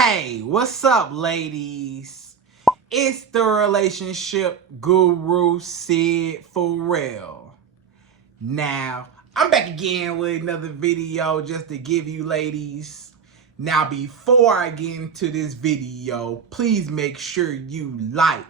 Hey, what's up, ladies? It's the relationship guru, Sydd Ferrell. Now, I'm back again with another video just to give you ladies. Now, before I get into this video, please make sure you like,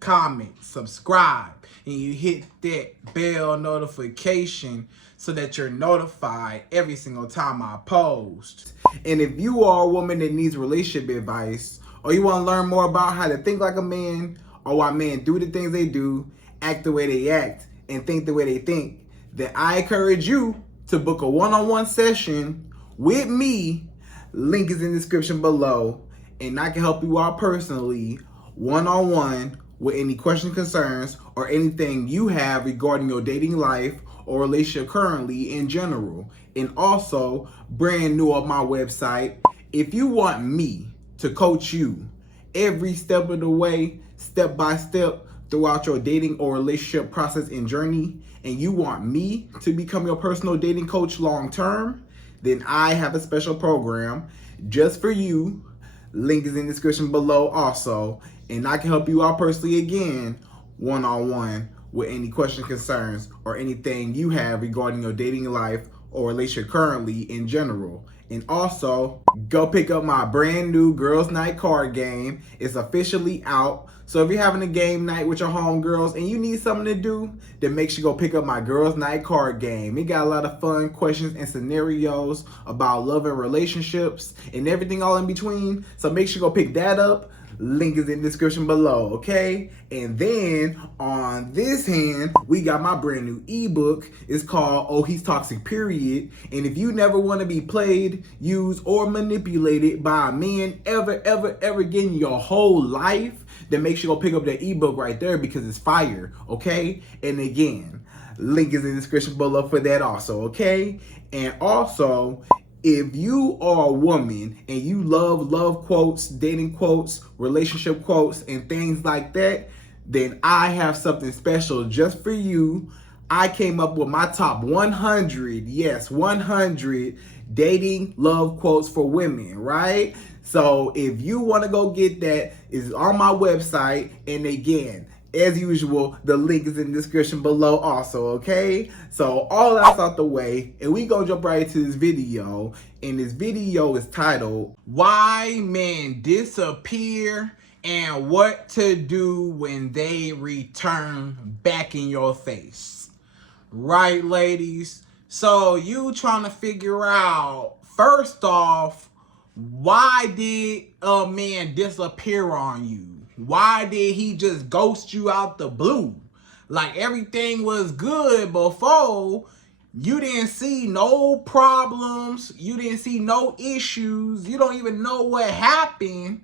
comment, subscribe, and you hit that bell notification so that you're notified every single time I post. And if you are a woman that needs relationship advice, or you want to learn more about how to think like a man, or why men do the things they do, act the way they act, and think the way they think, then I encourage you to book a one-on-one session with me. Link is in the description below, and I can help you out personally, one-on-one, with any questions, concerns, or anything you have regarding your dating life or relationship currently in general. And also, brand new on my website, if you want me to coach you every step of the way, step by step, throughout your dating or relationship process and journey, and you want me to become your personal dating coach long term, then I have a special program just for you. Link is in the description below also, and I can help you out personally again, one-on-one, with any questions, concerns, or anything you have regarding your dating life or relationship currently in general. And also, go pick up my brand new Girls Night card game. It's officially out. So if you're having a game night with your homegirls and you need something to do, then make sure you go pick up my Girls Night card game. It got a lot of fun questions and scenarios about love and relationships and everything all in between. So make sure you go pick that up. Link is in the description below, okay? And then on this hand, we got my brand new ebook. It's called Oh He's Toxic Period. And if you never want to be played, used, or manipulated by a man ever again in your whole life, then make sure you go pick up that ebook right there because it's fire, okay? And again, link is in the description below for that also, okay? And also, if you are a woman and you love quotes, dating quotes, relationship quotes, and things like that, then I have something special just for you. I came up with my top 100, yes, 100 dating love quotes for women, right? So if you want to go get that, it's on my website. And again, as usual, the link is in the description below also, okay? So all that's out the way, and we gonna jump right into this video. And this video is titled, Why Men Disappear and What to Do When They Return Back in Your Face. Right, ladies? So you trying to figure out, first off, why did a man disappear on you? Why did he just ghost you out the blue? Like everything was good before. You didn't see no problems. You didn't see no issues. You don't even know what happened.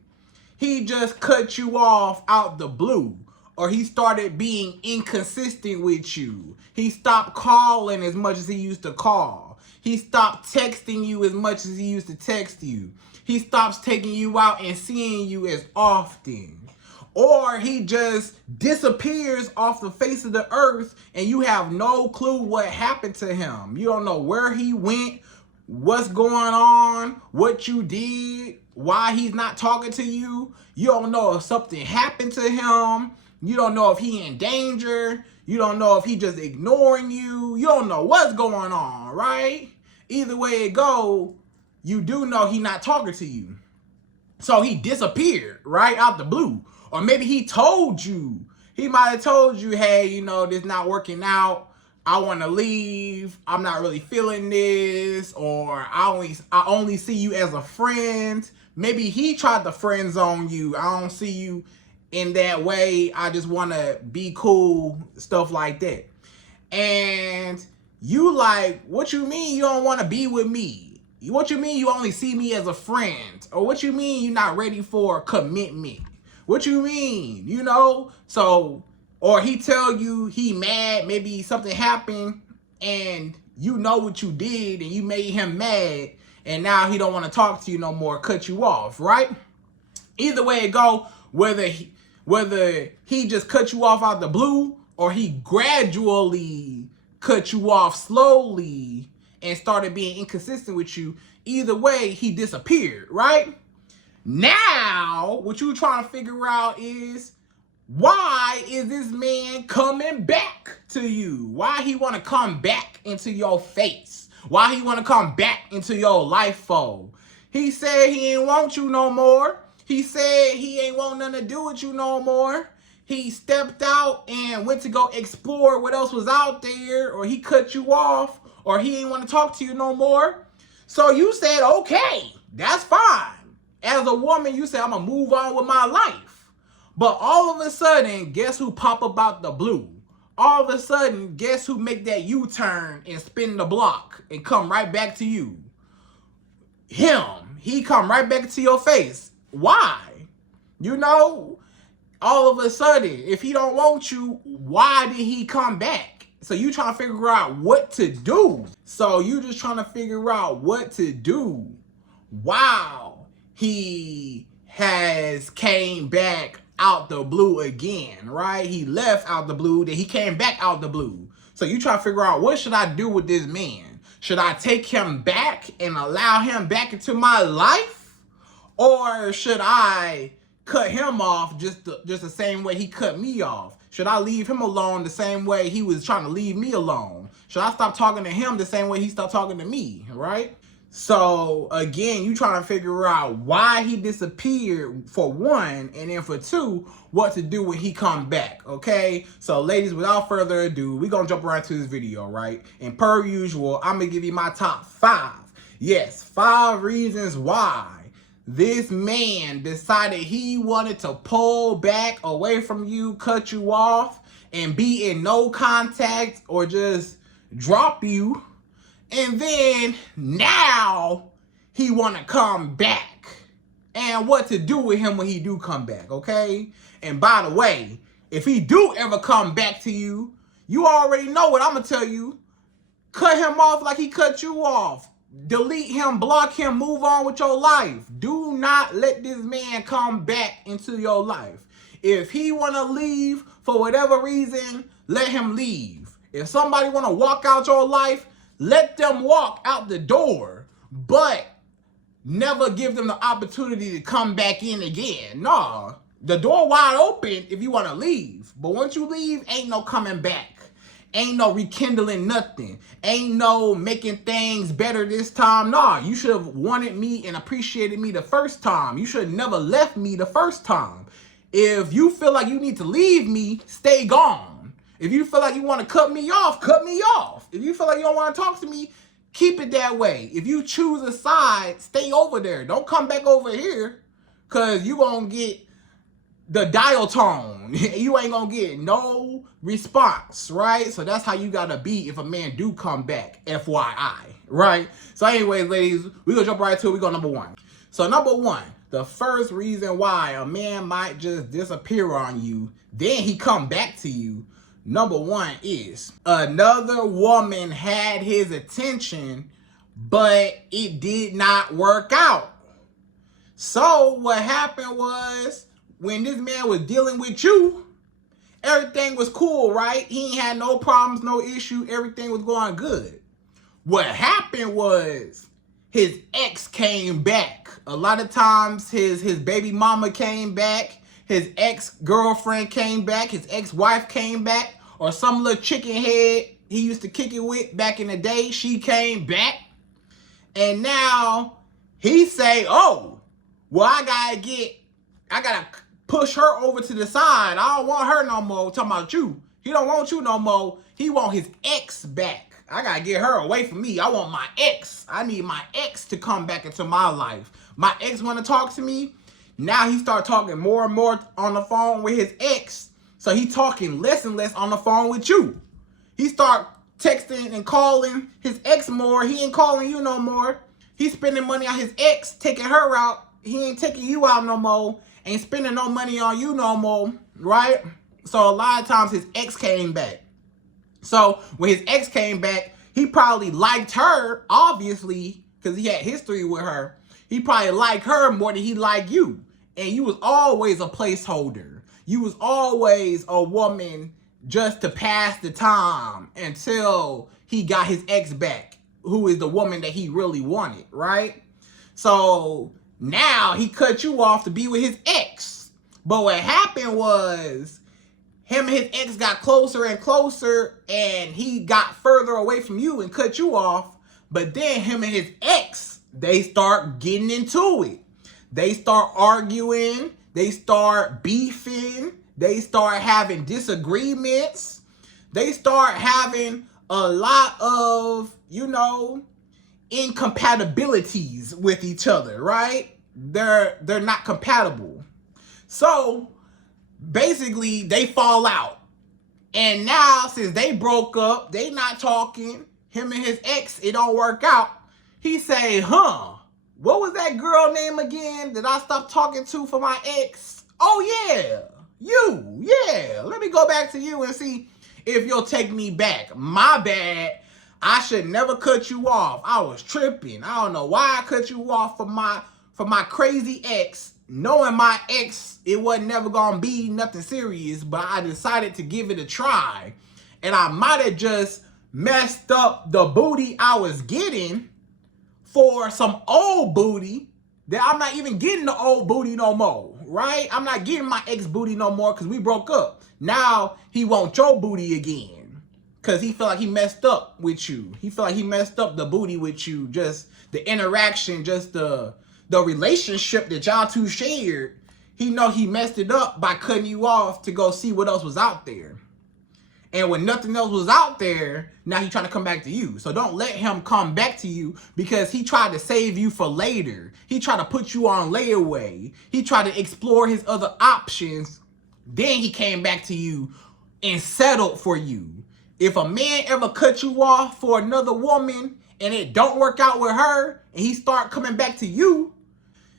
He just cut you off out the blue. Or he started being inconsistent with you. He stopped calling as much as he used to call. He stopped texting you as much as he used to text you. He stops taking you out and seeing you as often. Or he just disappears off the face of the earth and you have no clue what happened to him. You don't know where he went, what's going on, what you did, why he's not talking to you. You don't know if something happened to him. You don't know if he in danger. You don't know if he just ignoring you. You don't know what's going on, right? Either way it go, you do know he not talking to you. So he disappeared right out the blue. Or maybe he told you. He might have told you, hey, you know, this not working out. I want to leave. I'm not really feeling this. Or I only see you as a friend. Maybe he tried to friend zone you. I don't see you in that way. I just want to be cool. Stuff like that. And you like, what you mean you don't want to be with me? What you mean you only see me as a friend? Or what you mean you're not ready for commitment? What you mean, you know? So, or he tell you he mad, maybe something happened and you know what you did and you made him mad and now he don't want to talk to you no more, cut you off, right? Either way it go, whether he just cut you off out the blue or he gradually cut you off slowly and started being inconsistent with you, either way he disappeared, right? Now, what you trying to figure out is, why is this man coming back to you? Why he want to come back into your face? Why he want to come back into your life for? He said he ain't want you no more. He said he ain't want nothing to do with you no more. He stepped out and went to go explore what else was out there, or he cut you off, or he ain't want to talk to you no more. So you said, okay, that's fine. As a woman, you said, I'm going to move on with my life. But all of a sudden, guess who pop up out the blue? All of a sudden, guess who make that U-turn and spin the block and come right back to you? Him. He come right back to your face. Why? You know, all of a sudden, if he don't want you, why did he come back? So you trying to figure out what to do. So you just trying to figure out what to do. Wow. He has came back out the blue again, right? He left out the blue, then he came back out the blue. So you try to figure out, what should I do with this man? Should I take him back and allow him back into my life? Or should I cut him off just the same way he cut me off? Should I leave him alone the same way he was trying to leave me alone? Should I stop talking to him the same way he stopped talking to me, right? So, again, you trying to figure out why he disappeared, for one, and then for two, what to do when he come back, okay? So, ladies, without further ado, we're going to jump right into this video, right? And per usual, I'm going to give you my top 5. Yes, 5 reasons why this man decided he wanted to pull back away from you, cut you off, and be in no contact or just drop you. And then now he want to come back, and what to do with him when he do come back, okay? And by the way, if he do ever come back to you, you already know what I'm going to tell you. Cut him off like he cut you off. Delete him, block him, move on with your life. Do not let this man come back into your life. If he want to leave for whatever reason, let him leave. If somebody want to walk out your life, let them walk out the door, but never give them the opportunity to come back in again. Nah, the door wide open if you want to leave. But once you leave, ain't no coming back. Ain't no rekindling nothing. Ain't no making things better this time. Nah, you should have wanted me and appreciated me the first time. You should have never left me the first time. If you feel like you need to leave me, stay gone. If you feel like you want to cut me off, cut me off. If you feel like you don't want to talk to me, keep it that way. If you choose a side, stay over there. Don't come back over here, because you going to get the dial tone. You ain't going to get no response, right? So that's how you got to be if a man do come back, FYI, right? So anyways, ladies, we going to jump right to it. We go number 1. So number 1, the first reason why a man might just disappear on you, then he come back to you. Number 1 is another woman had his attention, but it did not work out. So what happened was, when this man was dealing with you, everything was cool, right? He ain't had no problems, no issue. Everything was going good. What happened was his ex came back. A lot of times his baby mama came back. His ex-girlfriend came back. His ex-wife came back. Or some little chicken head he used to kick it with back in the day, she came back. And now he say, oh, well, I gotta push her over to the side. I don't want her no more. Talking about you. He don't want you no more. He want his ex back. I gotta get her away from me. I want my ex. I need my ex to come back into my life. My ex want to talk to me. Now he start talking more and more on the phone with his ex. So he talking less and less on the phone with you. He start texting and calling his ex more. He ain't calling you no more. He's spending money on his ex, taking her out. He ain't taking you out no more. Ain't spending no money on you no more, right? So a lot of times his ex came back. So when his ex came back, he probably liked her, obviously, because he had history with her. He probably liked her more than he liked you. And you was always a placeholder. You was always a woman just to pass the time until he got his ex back, who is the woman that he really wanted, right? So Now he cut you off to be with his ex. But what happened was him and his ex got closer and closer, and he got further away from you and cut you off. But then him and his ex, they start getting into it. They start arguing. They start beefing. They start having disagreements. They start having a lot of, incompatibilities with each other, right? They're not compatible. So basically they fall out. And now since they broke up, they not talking, him and his ex, it don't work out. He say, what was that girl name again that I stopped talking to for my ex? Oh yeah, you, yeah. Let me go back to you and see if you'll take me back. My bad. I should never cut you off. I was tripping. I don't know why I cut you off for my crazy ex, knowing my ex, it wasn't never gonna be nothing serious, but I decided to give it a try. And I might have just messed up the booty I was getting for some old booty that I'm not even getting the old booty no more, right? I'm not getting my ex booty no more because we broke up. Now he want your booty again. Because he felt like he messed up with you. He felt like he messed up the booty with you. Just the interaction, just the relationship that y'all two shared. He know he messed it up by cutting you off to go see what else was out there. And when nothing else was out there, now he's trying to come back to you. So don't let him come back to you because he tried to save you for later. He tried to put you on layaway. He tried to explore his other options. Then he came back to you and settled for you. If a man ever cut you off for another woman and it don't work out with her and he start coming back to you,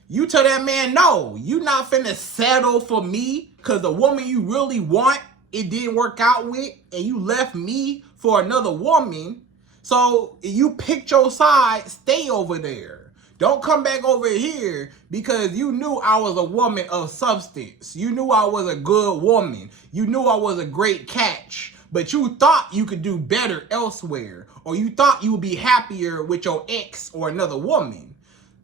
you tell that man, no, you not finna settle for me because the woman you really want, it didn't work out with and you left me for another woman. So you picked your side, stay over there. Don't come back over here because you knew I was a woman of substance. You knew I was a good woman. You knew I was a great catch. But you thought you could do better elsewhere, or you thought you would be happier with your ex or another woman.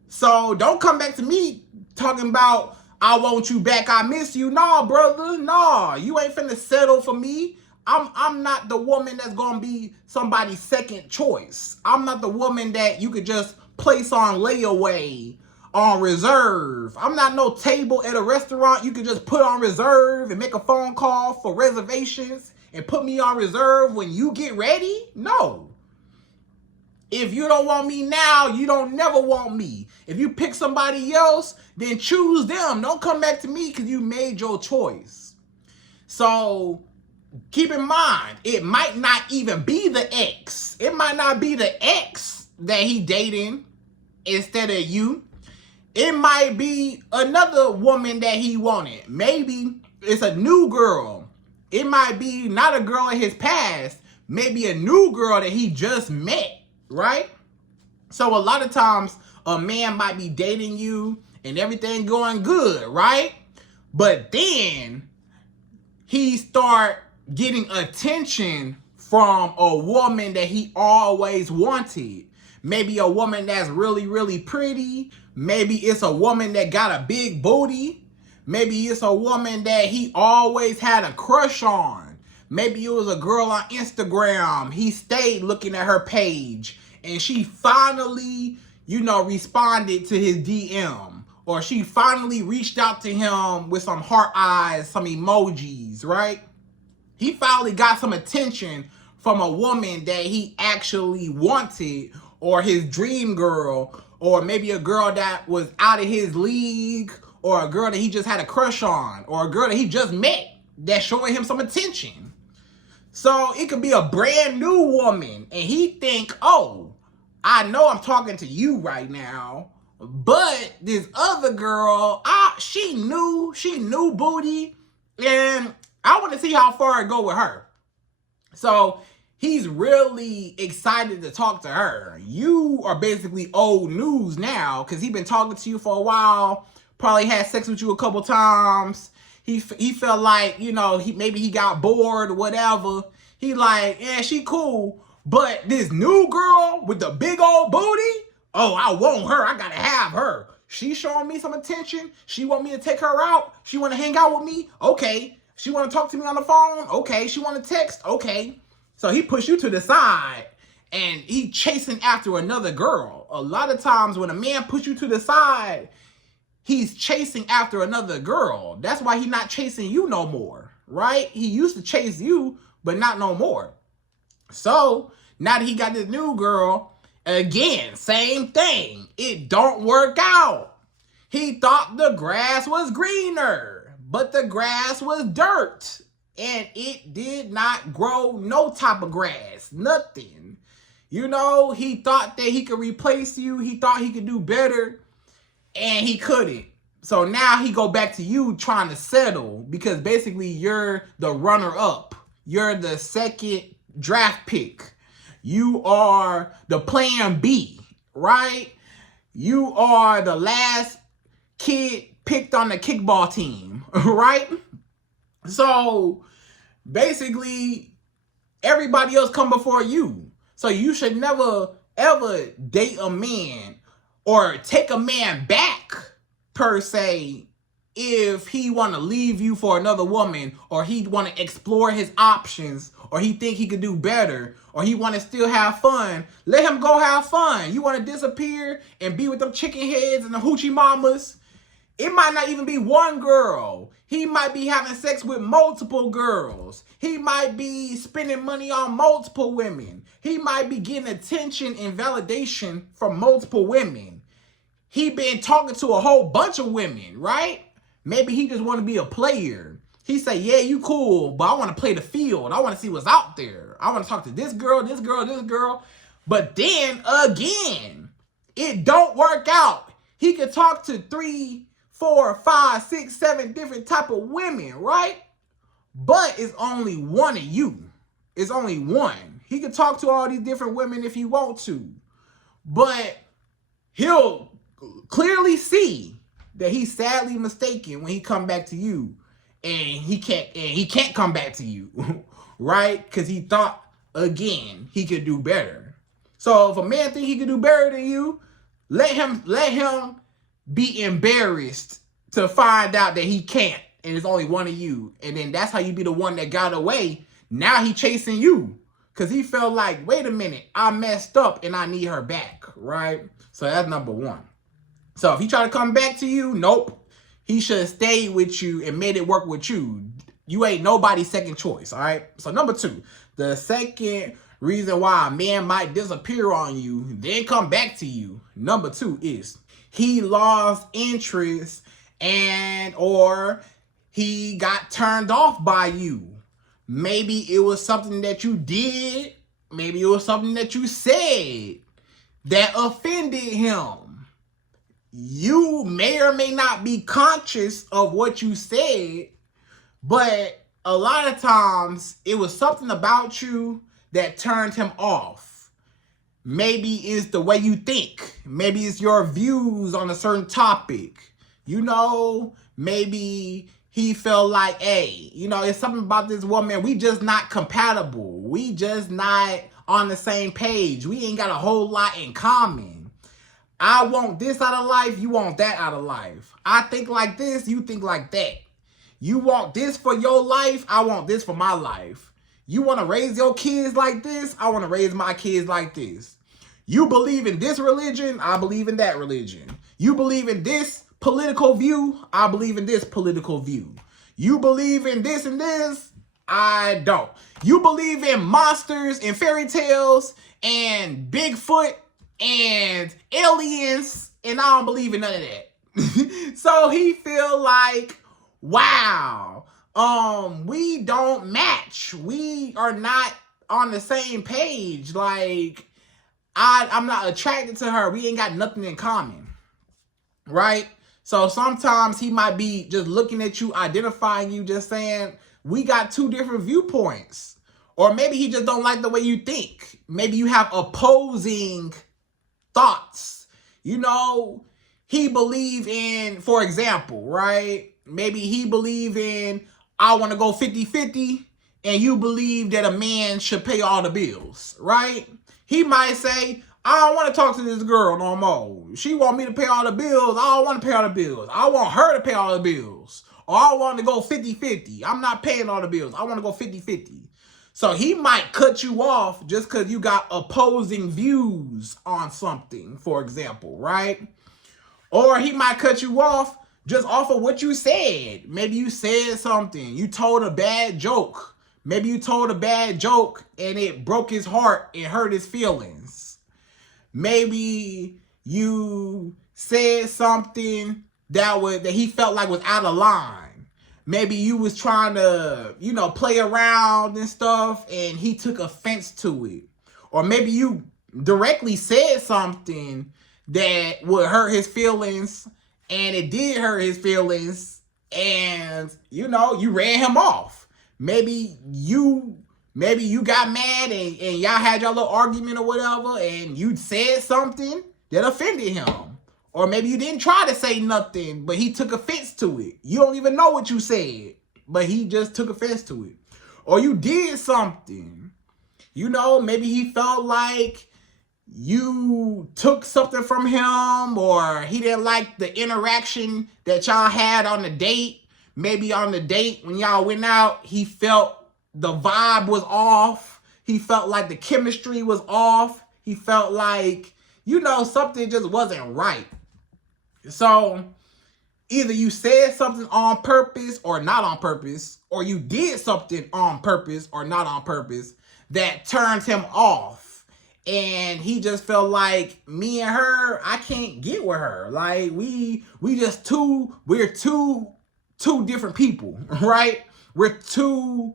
So don't come back to me talking about, I want you back, I miss you. Nah, brother, nah, you ain't finna settle for me. I'm not the woman that's gonna be somebody's second choice. I'm not the woman that you could just place on layaway, on reserve. I'm not no table at a restaurant you could just put on reserve and make a phone call for reservations and put me on reserve when you get ready? No. If you don't want me now, you don't never want me. If you pick somebody else, then choose them. Don't come back to me because you made your choice. So keep in mind, it might not even be the ex. It might not be the ex that he dating instead of you. It might be another woman that he wanted. Maybe it's a new girl. It might be not a girl in his past, maybe a new girl that he just met, right? So a lot of times a man might be dating you and everything going good, right? But then he start getting attention from a woman that he always wanted. Maybe a woman that's really, really pretty. Maybe it's a woman that got a big booty. Maybe it's a woman that he always had a crush on. Maybe it was a girl on Instagram. He stayed looking at her page and she finally, responded to his DM. Or she finally reached out to him with some heart eyes, some emojis, right? He finally got some attention from a woman that he actually wanted, or his dream girl, or maybe a girl that was out of his league, or a girl that he just had a crush on, or a girl that he just met that's showing him some attention. So it could be a brand new woman and he think, oh, I know I'm talking to you right now, but this other girl, she new booty, and I want to see how far I go with her. So he's really excited to talk to her. You are basically old news now because he's been talking to you for a while. Probably had sex with you a couple times. He felt like, maybe he got bored or whatever. He like, yeah, she cool. But this new girl with the big old booty, oh, I want her. I gotta have her. She showing me some attention. She want me to take her out. She want to hang out with me. Okay. She want to talk to me on the phone. Okay. She want to text. Okay. So he pushed you to the side and he chasing after another girl. A lot of times when a man push you to the side, he's chasing after another girl. That's why he's not chasing you no more, right? He used to chase you, but not no more. So now that he got this new girl, again, same thing. It don't work out. He thought the grass was greener, but the grass was dirt. And it did not grow no type of grass, nothing. You know, he thought that he could replace you. He thought he could do better, and he couldn't. So now he go back to you trying to settle because basically you're the runner-up. You're the second draft pick. You are the plan B, right? You are the last kid picked on the kickball team, right? So basically everybody else come before you. So you should never ever date a man or take a man back per se if he want to leave you for another woman, or he want to explore his options, or he think he could do better, or he want to still have fun. Let him go have fun. You want to disappear and be with them chicken heads and the hoochie mamas? It might not even be one girl. He might be having sex with multiple girls. He might be spending money on multiple women. He might be getting attention and validation from multiple women. He been talking to a whole bunch of women, right? Maybe he just want to be a player. He say, yeah, you cool, but I want to play the field. I want to see what's out there. I want to talk to this girl, this girl, this girl. But then again, it don't work out. He could talk to 3, 4, 5, 6, 7 different type of women, right? But it's only one of you. It's only one. He could talk to all these different women if he want to. But he'll clearly see that he's sadly mistaken when he come back to you, and he can't come back to you, right? Because he thought again he could do better. So if a man think he could do better than you, let him be embarrassed to find out that he can't, and it's only one of you, and then that's how you be the one that got away. Now he chasing you because he felt like, wait a minute, I messed up and I need her back, right? So that's number one. So if he try to come back to you, nope. He should have stayed with you and made it work with you. You ain't nobody's second choice, all right? So number two, the second reason why a man might disappear on you, then come back to you, number two is he lost interest and or he got turned off by you. Maybe it was something that you did. Maybe it was something that you said that offended him. You may or may not be conscious of what you said, but a lot of times it was something about you that turned him off. Maybe it's the way you think. Maybe it's your views on a certain topic. You know, maybe he felt like, hey, you know, it's something about this woman. We just not compatible. We just not on the same page. We ain't got a whole lot in common. I want this out of life, you want that out of life. I think like this, you think like that. You want this for your life, I want this for my life. You want to raise your kids like this, I want to raise my kids like this. You believe in this religion, I believe in that religion. You believe in this political view, I believe in this political view. You believe in this and this, I don't. You believe in monsters and fairy tales and Bigfoot and aliens, and I don't believe in none of that. So he feel like, wow, we don't match. We are not on the same page. Like, I'm not attracted to her. We ain't got nothing in common, right? So sometimes he might be just looking at you, identifying you, just saying, we got two different viewpoints. Or maybe he just don't like the way you think. Maybe you have opposing thoughts. You know, he believe in, for example, right? Maybe he believe in, I want to go 50-50, and you believe that a man should pay all the bills, right? He might say, I don't want to talk to this girl no more. She want me to pay all the bills. I don't want to pay all the bills. I want her to pay all the bills. Or I want to go 50-50. I'm not paying all the bills. I want to go 50-50. So he might cut you off just because you got opposing views on something, for example, right? Or he might cut you off just off of what you said. Maybe you said something. You told a bad joke. Maybe you told a bad joke and it broke his heart and hurt his feelings. Maybe you said something that he felt like was out of line. Maybe you was trying to, play around and stuff and he took offense to it. Or maybe you directly said something that would hurt his feelings and it did hurt his feelings and, you ran him off. Maybe you got mad and y'all had your little argument or whatever and you said something that offended him. Or maybe you didn't try to say nothing, but he took offense to it. You don't even know what you said, but he just took offense to it. Or you did something. Maybe he felt like you took something from him or he didn't like the interaction that y'all had on the date. Maybe on the date when y'all went out, he felt the vibe was off. He felt like the chemistry was off. He felt like, something just wasn't right. So either you said something on purpose or not on purpose, or you did something on purpose or not on purpose that turned him off. And he just felt like me and her, I can't get with her. Like we're two different people, right? We're too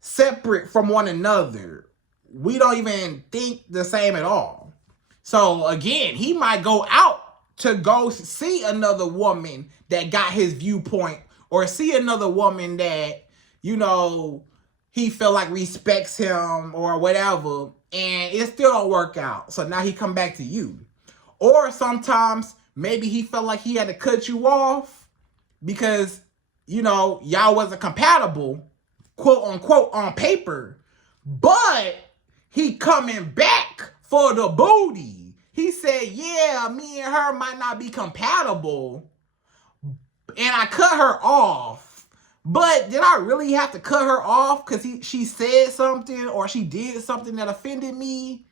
separate from one another. We don't even think the same at all. So again, he might go out to go see another woman that got his viewpoint, or see another woman that, he feel like respects him or whatever, and it still don't work out. So now he come back to you. Or sometimes maybe he felt like he had to cut you off because, y'all wasn't compatible, quote unquote, on paper, but he coming back for the booty. He said, yeah, me and her might not be compatible, and I cut her off. But did I really have to cut her off because she said something or she did something that offended me?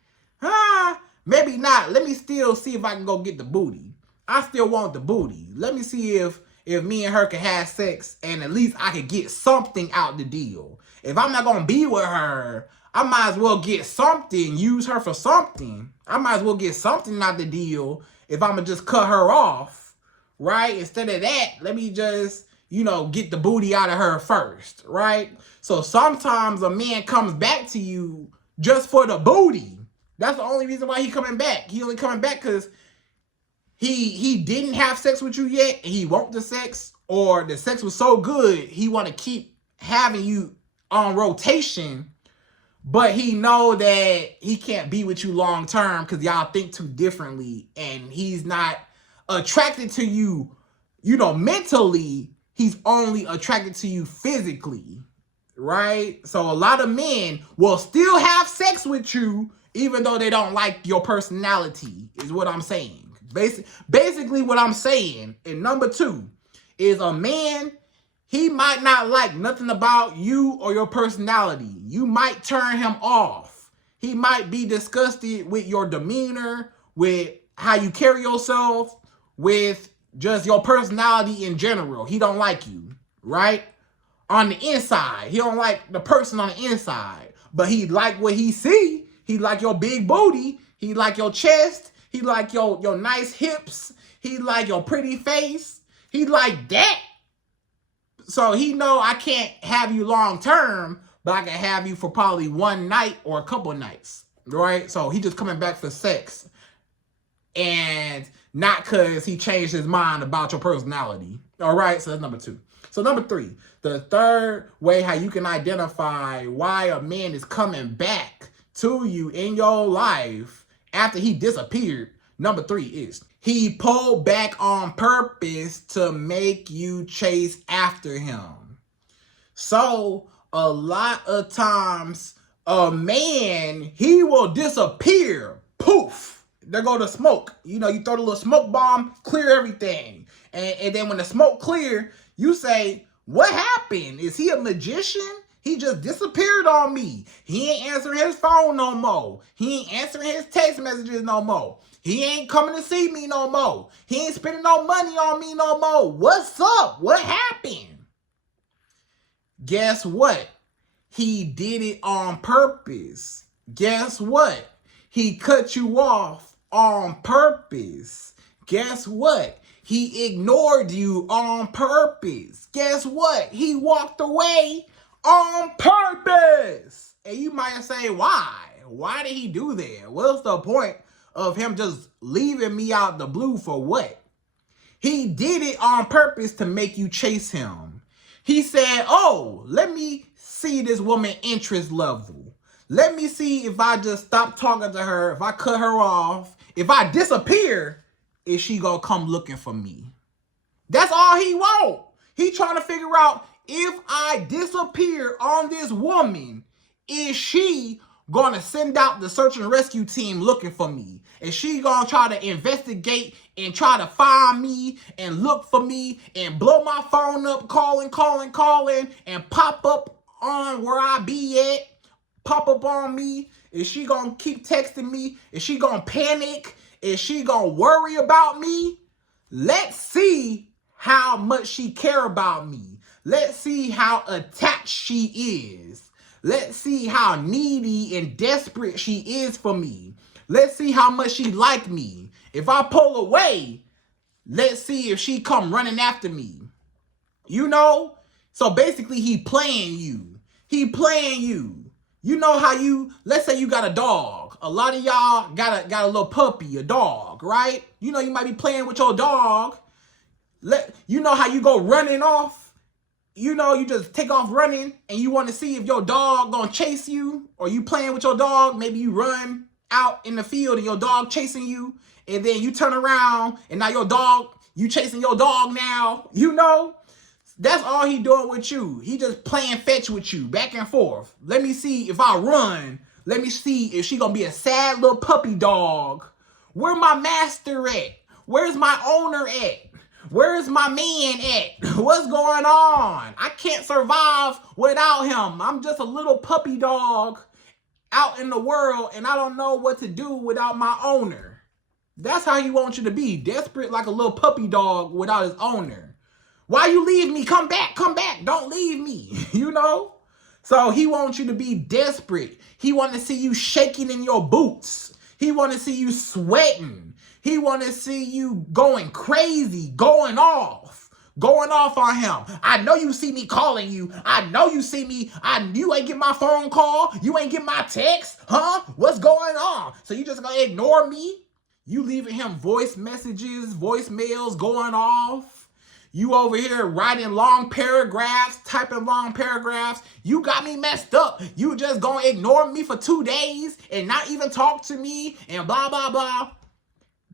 Maybe not. Let me still see if I can go get the booty. I still want the booty. Let me see if me and her can have sex and at least I could get something out the deal. If I'm not going to be with her, I might as well get something, use her for something. I might as well get something out the deal if I'm going to just cut her off, right? Instead of that, let me just, get the booty out of her first, right? So sometimes a man comes back to you just for the booty. That's the only reason why he's coming back. He only coming back because he didn't have sex with you yet, and he want the sex, or the sex was so good, he want to keep having you on rotation. But he know that he can't be with you long term because y'all think too differently. And he's not attracted to you, mentally. He's only attracted to you physically, right? So a lot of men will still have sex with you even though they don't like your personality, is what I'm saying. Basically what I'm saying, and number two, is a man, he might not like nothing about you or your personality. You might turn him off. He might be disgusted with your demeanor, with how you carry yourself, with just your personality in general. He don't like you, right? On the inside, he don't like the person on the inside. But he like what he see. He like your big booty. He like your chest. He like your nice hips. He like your pretty face. He like that. So he know I can't have you long term, but I can have you for probably one night or a couple nights, right? So he just coming back for sex and not because he changed his mind about your personality, all right? So that's number two. So number three, the third way how you can identify why a man is coming back to you in your life after he disappeared, number three is he pulled back on purpose to make you chase after him. So a lot of times a man, he will disappear poof, there go the smoke. You know, you throw the little smoke bomb, clear everything. And then when the smoke clear, you say, what happened? Is he a magician? He just disappeared on me. He ain't answering his phone no more. He ain't answering his text messages no more. He ain't coming to see me no more. He ain't spending no money on me no more. What's up? What happened? Guess what? He did it on purpose. Guess what? He cut you off on purpose. Guess what? He ignored you on purpose. Guess what? He walked away on purpose. And you might say, why? Why did he do that? What's the point of him just leaving me out the blue for what? He did it on purpose to make you chase him. He said, oh, let me see this woman interest level. Let me see if I just stop talking to her, if I cut her off, if I disappear, is she gonna come looking for me? That's all he want. He trying to figure out, if I disappear on this woman, is she gonna send out the search and rescue team looking for me? Is she gonna try to investigate and try to find me and look for me and blow my phone up, calling, and pop up on where I be at? Pop up on me? Is she gonna keep texting me? Is she gonna panic? Is she gonna worry about me? Let's see how much she care about me. Let's see how attached she is. Let's see how needy and desperate she is for me. Let's see how much she like me. If I pull away, let's see if she come running after me. You know? So basically, he playing you. He playing you. You know how let's say you got a dog. A lot of y'all got a little puppy, a dog, right? You know, you might be playing with your dog. You know how you go running off? You know, you just take off running and you want to see if your dog gonna chase you, or you playing with your dog. Maybe you run out in the field and your dog chasing you, and then you turn around and now you chasing your dog now, you know? That's all he doing with you. He just playing fetch with you, back and forth. Let me see if I run. Let me see if she gonna be a sad little puppy dog. Where my master at? Where's my owner at? Where's my man at? What's going on? I can't survive without him. I'm just a little puppy dog out in the world, and I don't know what to do without my owner. That's how he wants you to be, desperate like a little puppy dog without his owner. Why you leave me? Come back, don't leave me, you know? So he wants you to be desperate. He wants to see you shaking in your boots. He wants to see you sweating. He wants to see you going crazy, going off on him. I know you see me calling you. I know you see me. You ain't get my phone call. You ain't get my text. Huh? What's going on? So you just gonna ignore me? You leaving him voice messages, voicemails going off. You over here writing long paragraphs, typing long paragraphs. You got me messed up. You just gonna ignore me for 2 days and not even talk to me and blah, blah, blah.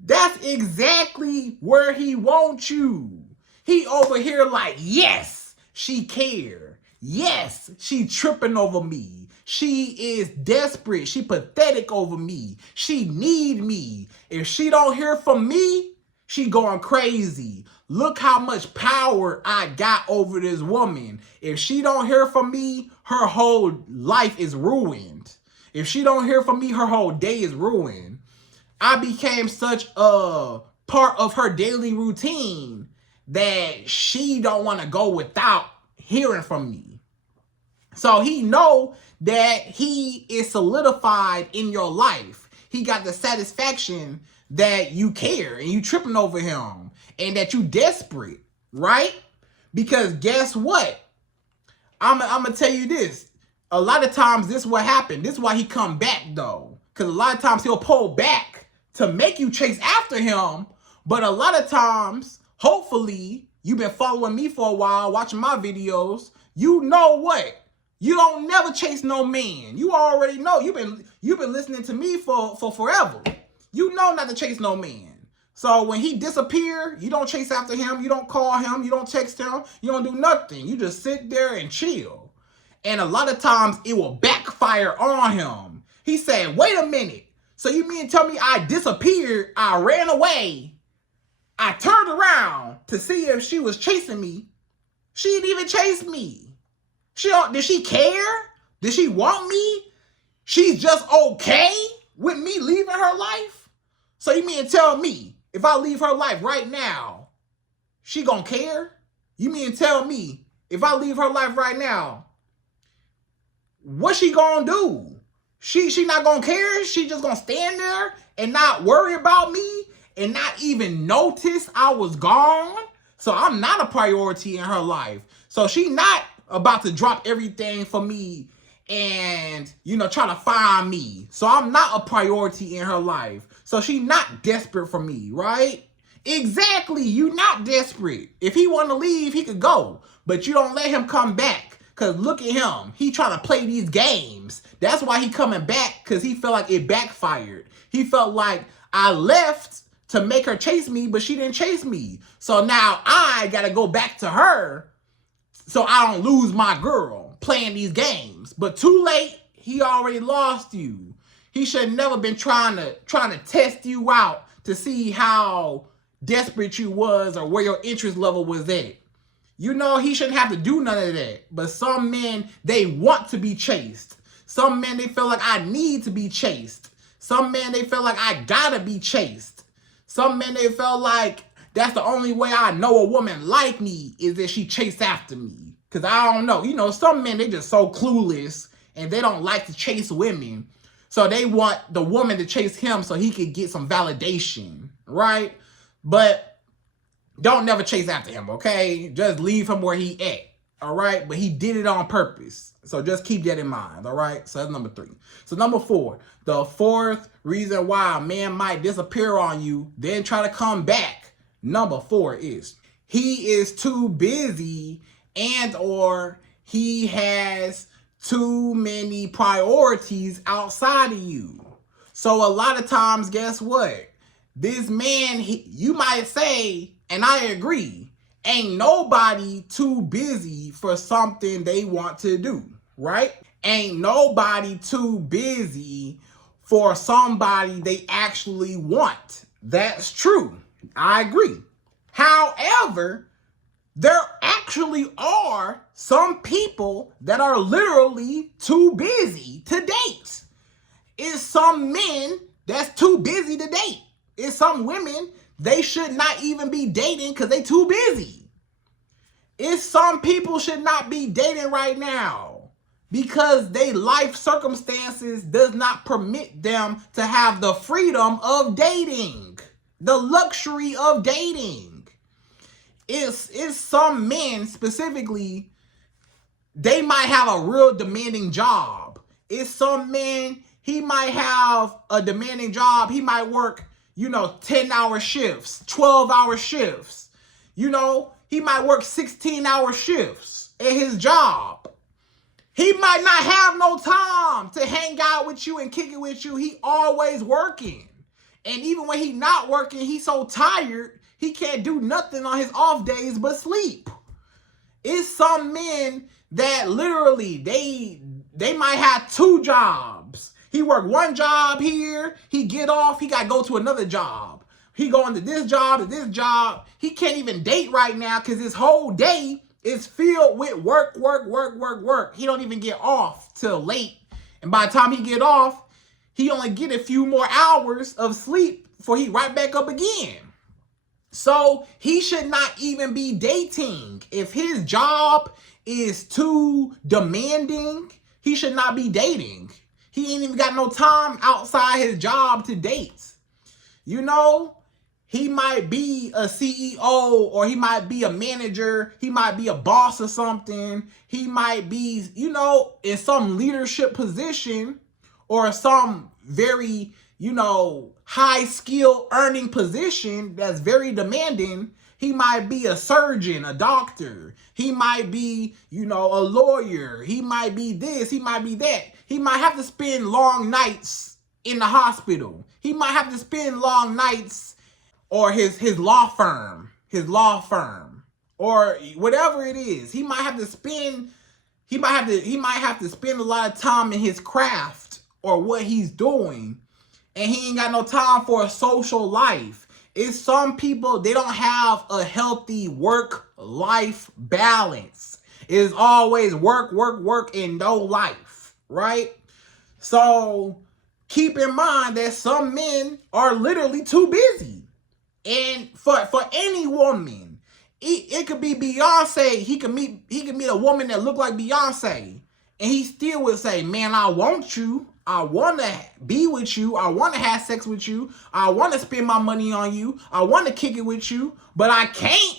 That's exactly where he wants you. He over here like, yes, she care. Yes, she tripping over me. She is desperate. She pathetic over me. She need me. If she don't hear from me, she going crazy. Look how much power I got over this woman. If she don't hear from me, her whole life is ruined. If she don't hear from me, her whole day is ruined. I became such a part of her daily routine that she don't want to go without hearing from me. So he know that he is solidified in your life. He got the satisfaction that you care and you tripping over him and that you desperate, right? Because guess what? I'm gonna tell you this. A lot of times this is what happened. This is why he come back though. Because a lot of times he'll pull back to make you chase after him. But a lot of times, hopefully, you've been following me for a while, watching my videos. You know what? You don't never chase no man. You already know. You've been listening to me for forever. You know not to chase no man. So when he disappear, you don't chase after him. You don't call him. You don't text him. You don't do nothing. You just sit there and chill. And a lot of times it will backfire on him. He said, wait a minute. So you mean tell me I disappeared, I ran away, I turned around to see if she was chasing me. She didn't even chase me. Did she care? Did she want me? She's just okay with me leaving her life? So you mean tell me, if I leave her life right now, she gonna care? You mean tell me, if I leave her life right now, what she gonna do? She not gonna care? She just gonna stand there and not worry about me and not even notice I was gone? So I'm not a priority in her life. So she not about to drop everything for me and, try to find me. So I'm not a priority in her life. So she not desperate for me, right? Exactly, you not desperate. If he want to leave, he could go. But you don't let him come back. Because look at him. He trying to play these games. That's why he coming back, because he felt like it backfired. He felt like I left to make her chase me, but she didn't chase me. So now I got to go back to her so I don't lose my girl playing these games. But too late, he already lost you. He should have never been trying to test you out to see how desperate you was or where your interest level was at. He shouldn't have to do none of that. But some men, they want to be chased. Some men, they feel like I need to be chased. Some men, they feel like I gotta be chased. Some men, they feel like that's the only way I know a woman like me is that she chase after me. Because I don't know. Some men, they just so clueless and they don't like to chase women. So they want the woman to chase him so he could get some validation, right? But don't never chase after him, okay? Just leave him where he at, all right? But he did it on purpose. So just keep that in mind, all right? So that's number 3. So number 4, the fourth reason why a man might disappear on you, then try to come back. Number 4 is he is too busy and or he has too many priorities outside of you. So a lot of times, guess what? This man, you might say, and I agree, ain't nobody too busy for something they want to do, right? Ain't nobody too busy for somebody they actually want. That's true. I agree. However, there actually are some people that are literally too busy to date. It's some men that's too busy to date. It's some women, they should not even be dating because they too busy. It's some people should not be dating right now because their life circumstances does not permit them to have the freedom of dating, the luxury of dating. It's some men specifically, they might have a real demanding job. It's some men, he might have a demanding job. He might work, 10-hour shifts, 12-hour shifts. He might work 16-hour shifts at his job. He might not have no time to hang out with you and kick it with you. He always working. And even when he not working, he's so tired, he can't do nothing on his off days but sleep. It's some men that literally, they might have 2 jobs. He work one job here, he get off, he got to go to another job. He going to this job, to this job. He can't even date right now because his whole day is filled with work. He don't even get off till late. And by the time he get off, he only get a few more hours of sleep before he right back up again. So he should not even be dating. If his job is too demanding, he should not be dating. He ain't even got no time outside his job to date. He might be a CEO or he might be a manager. He might be a boss or something. He might be, in some leadership position or some very, high skill earning position that's very demanding. He might be a surgeon, a doctor. He might be, a lawyer. He might be this. He might be that. He might have to spend long nights in the hospital. He might have to spend long nights or his law firm, or whatever it is. He might have to spend a lot of time in his craft or what he's doing. and he ain't got no time for a social life. It's some people, they don't have a healthy work-life balance. It's always work, work, work, and no life, right? So keep in mind that some men are literally too busy. And for any woman, it could be Beyonce. He could meet a woman that look like Beyonce, and he still would say, "Man, I want you. I want to be with you. I want to have sex with you. I want to spend my money on you. I want to kick it with you, but I can't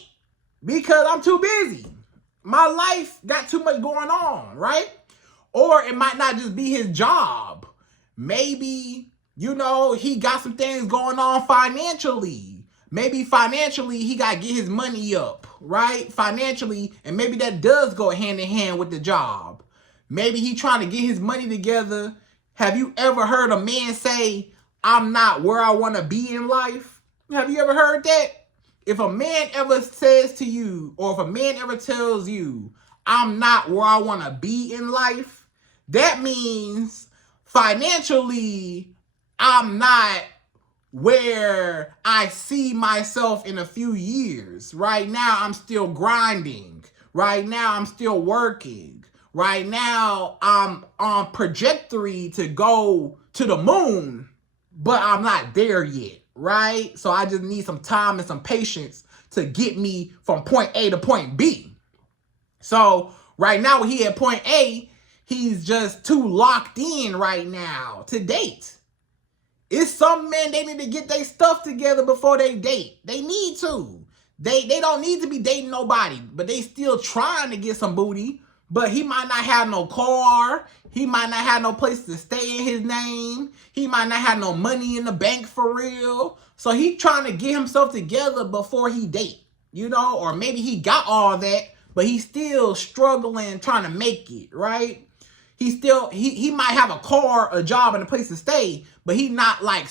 because I'm too busy. My life got too much going on, right?" Or it might not just be his job. Maybe, he got some things going on financially. Maybe financially, he got to get his money up, right? Financially, and maybe that does go hand in hand with the job. Maybe he trying to get his money together. Have you ever heard a man say, "I'm not where I want to be in life"? Have you ever heard that? If a man ever says to you, or if a man ever tells you, "I'm not where I want to be in life," that means financially, I'm not where I see myself in a few years. Right now, I'm still grinding. Right now, I'm still working. Right now, I'm on trajectory to go to the moon, but I'm not there yet, right? So I just need some time and some patience to get me from point A to point B. So right now, when he at point A, he's just too locked in right now to date. It's some men, they need to get their stuff together before they date. They need to. They don't need to be dating nobody, but they still trying to get some booty. But he might not have no car. He might not have no place to stay in his name. He might not have no money in the bank for real. So he trying to get himself together before he date, or maybe he got all that, but he's still struggling trying to make it, right? He might have a car, a job, and a place to stay, but he not like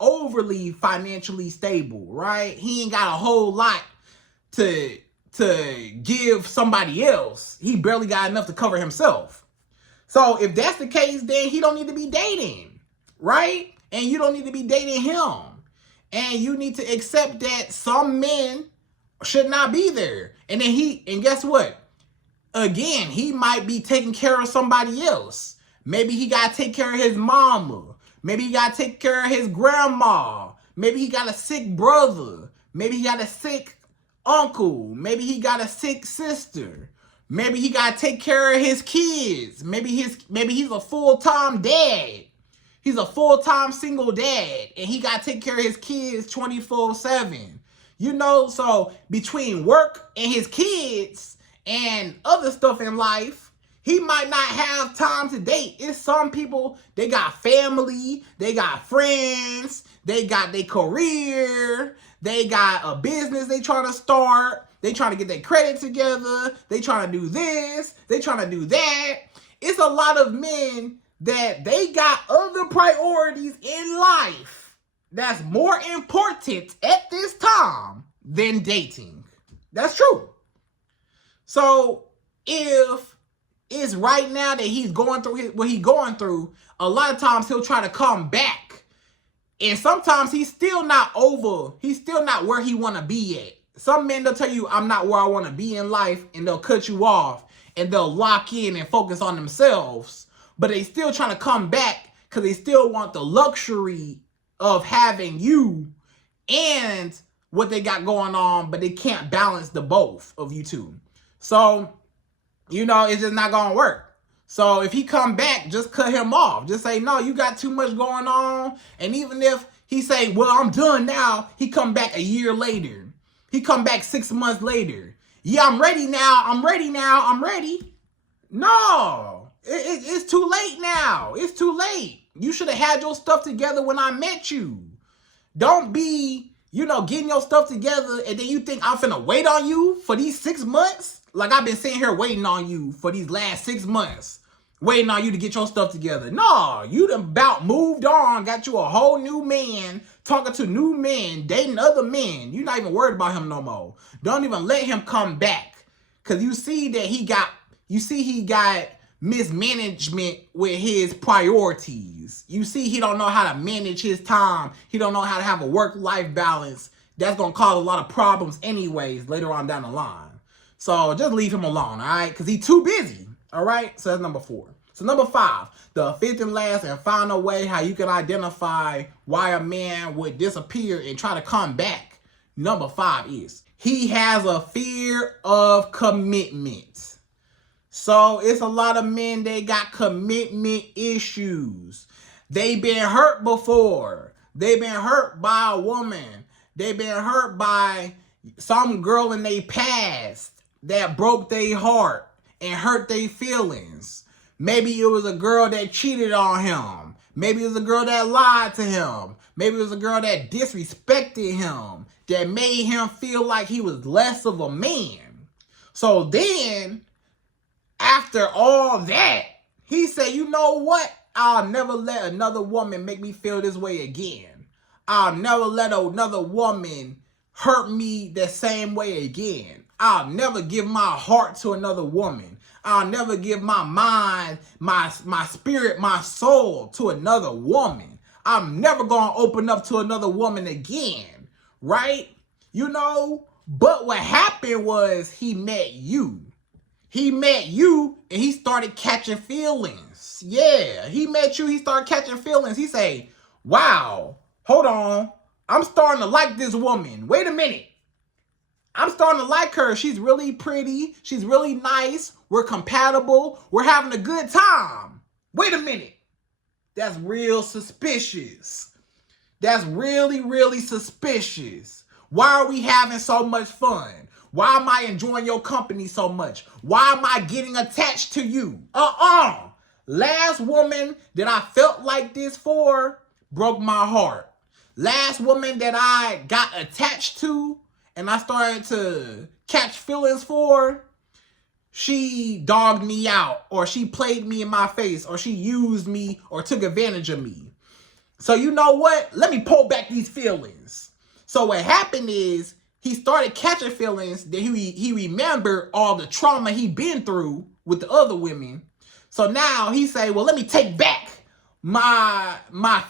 overly financially stable, right? He ain't got a whole lot to give somebody else. He barely got enough to cover himself. So if that's the case, then he don't need to be dating, right? And you don't need to be dating him. And you need to accept that some men should not be there. And guess what? Again, he might be taking care of somebody else. Maybe he got to take care of his mama. Maybe he got to take care of his grandma. Maybe he got a sick brother. Maybe he got a sick uncle. Maybe he got a sick sister. Maybe he got to take care of his kids. Maybe he's a full-time dad. He's a full-time single dad, and he got to take care of his kids 24/7. So between work and his kids and other stuff in life, he might not have time to date. It's some people, they got family, they got friends, they got their career, they got a business they trying to start, they trying to get their credit together, they trying to do this, they trying to do that. It's a lot of men that they got other priorities in life that's more important at this time than dating. That's true. So if it's right now that he's going through what he's going through, a lot of times he'll try to come back. And sometimes he's still not where he want to be at. Some men, they'll tell you, "I'm not where I want to be in life," and they'll cut you off and they'll lock in and focus on themselves. But they still trying to come back because they still want the luxury of having you and what they got going on, but they can't balance the both of you two. So, it's just not going to work. So if he come back, just cut him off. Just say, "No, you got too much going on." And even if he say, "Well, I'm done now," he come back a year later. He come back 6 months later. "Yeah, I'm ready now. I'm ready now. I'm ready." No, it's too late now. It's too late. You should have had your stuff together when I met you. Don't be, getting your stuff together and then you think I'm finna wait on you for these 6 months? Like I've been sitting here waiting on you for these last 6 months, waiting on you to get your stuff together. No, you done about moved on, got you a whole new man, talking to new men, dating other men. You're not even worried about him no more. Don't even let him come back. Because you see he got mismanagement with his priorities. You see, he don't know how to manage his time. He don't know how to have a work-life balance. That's going to cause a lot of problems anyways later on down the line. So just leave him alone, all right? Because he's too busy, all right? So that's number 4. So number 5, the fifth and last and final way how you can identify why a man would disappear and try to come back. Number 5 is he has a fear of commitment. So it's a lot of men, they got commitment issues. They been hurt before. They been hurt by a woman. They been hurt by some girl in their past that broke their heart and hurt their feelings. Maybe it was a girl that cheated on him. Maybe it was a girl that lied to him. Maybe it was a girl that disrespected him, that made him feel like he was less of a man. So then, after all that, he said, you know what? I'll never let another woman make me feel this way again. I'll never let another woman hurt me the same way again. I'll never give my heart to another woman. I'll never give my mind, my spirit, my soul to another woman. I'm never going to open up to another woman again, right? You know, but what happened was he met you. He met you and he started catching feelings. Yeah, he met you, he started catching feelings. He say, wow, hold on. I'm starting to like this woman. Wait a minute. I'm starting to like her. She's really pretty. She's really nice. We're compatible. We're having a good time. Wait a minute. That's real suspicious. That's really, really suspicious. Why are we having so much fun? Why am I enjoying your company so much? Why am I getting attached to you? Last woman that I felt like this for broke my heart. Last woman that I got attached to and I started to catch feelings for, she dogged me out, or she played me in my face, or she used me or took advantage of me. So you know what? Let me pull back these feelings. So what happened is he started catching feelings that he remembered all the trauma he'd been through with the other women. So now he say, well, let me take back my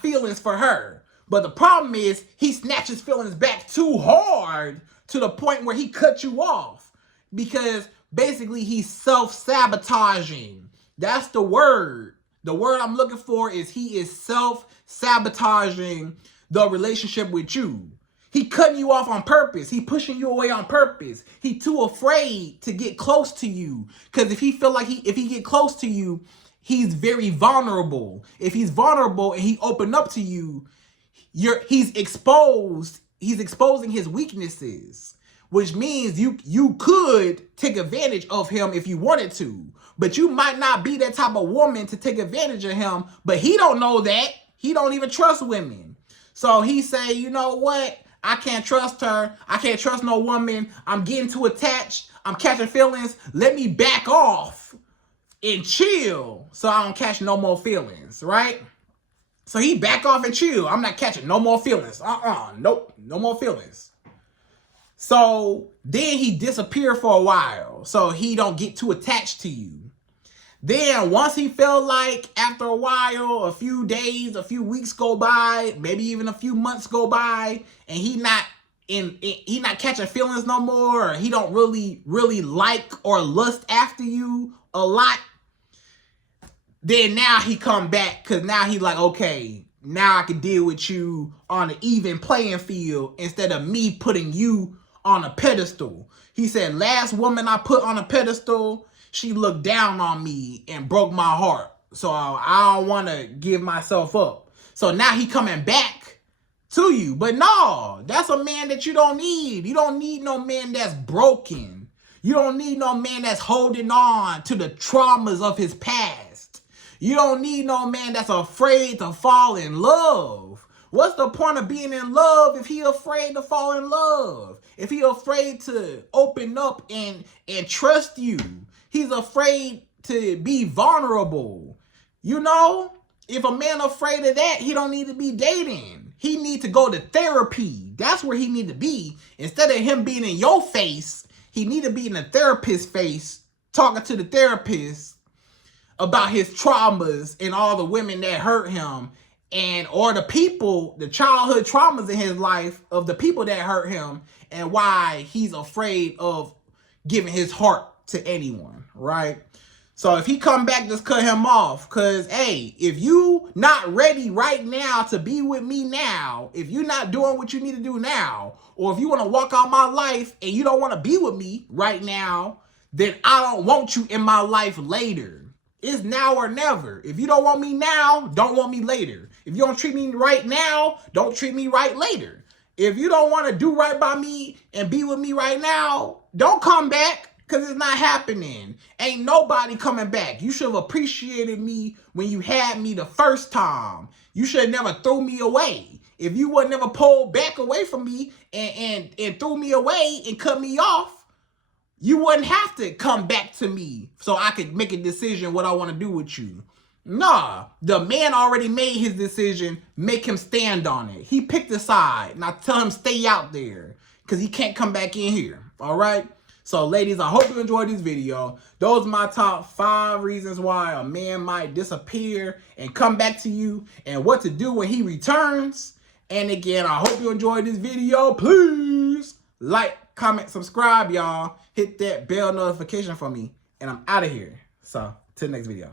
feelings for her. But the problem is he snatches feelings back too hard to the point where he cut you off, because basically he's self-sabotaging. That's the word. The word I'm looking for is he is self-sabotaging the relationship with you. He cutting you off on purpose. He pushing you away on purpose. He too afraid to get close to you, because if he feel like if he get close to you, he's very vulnerable. If he's vulnerable and he open up to you, he's exposed. He's exposing his weaknesses, which means you could take advantage of him if you wanted to, but you might not be that type of woman to take advantage of him. But he don't know that. He don't even trust women. So he say, you know what? I can't trust her. I can't trust no woman. I'm getting too attached. I'm catching feelings. Let me back off and chill so I don't catch no more feelings, right? So he back off and chill. I'm not catching no more feelings. Nope, no more feelings. So then he disappeared for a while, so he don't get too attached to you. Then once he felt like after a while, a few days, a few weeks go by, maybe even a few months go by, and he not catching feelings no more, or he don't really like or lust after you a lot, then now he come back, because now he like, okay, now I can deal with you on an even playing field instead of me putting you on a pedestal. He said, last woman I put on a pedestal, she looked down on me and broke my heart. So I don't want to give myself up. So now he coming back to you. But no, that's a man that you don't need. You don't need no man that's broken. You don't need no man that's holding on to the traumas of his past. You don't need no man that's afraid to fall in love. What's the point of being in love if he afraid to fall in love? If he afraid to open up and trust you? He's afraid to be vulnerable. You know, if a man afraid of that, he don't need to be dating. He need to go to therapy. That's where he need to be. Instead of him being in your face, he need to be in the therapist's face, talking to the therapist about his traumas and all the women that hurt him, and or the people, the childhood traumas in his life of the people that hurt him, and why he's afraid of giving his heart to anyone, right? So if he come back, just cut him off. Because, hey, if you not ready right now to be with me now, if you're not doing what you need to do now, or if you want to walk out my life and you don't want to be with me right now, then I don't want you in my life later. It's now or never. If you don't want me now, don't want me later. If you don't treat me right now, don't treat me right later. If you don't want to do right by me and be with me right now, don't come back. Because it's not happening. Ain't nobody coming back. You should have appreciated me when you had me the first time. You should have never threw me away. If you would never pulled back away from me and threw me away and cut me off, you wouldn't have to come back to me so I could make a decision what I want to do with you. Nah, the man already made his decision. Make him stand on it. He picked a side. Now tell him stay out there because he can't come back in here. All right? So, ladies, I hope you enjoyed this video. Those are my top 5 reasons why a man might disappear and come back to you and what to do when he returns. And again, I hope you enjoyed this video. Please like, comment, subscribe, y'all. Hit that bell notification for me. And I'm out of here. So, till the next video.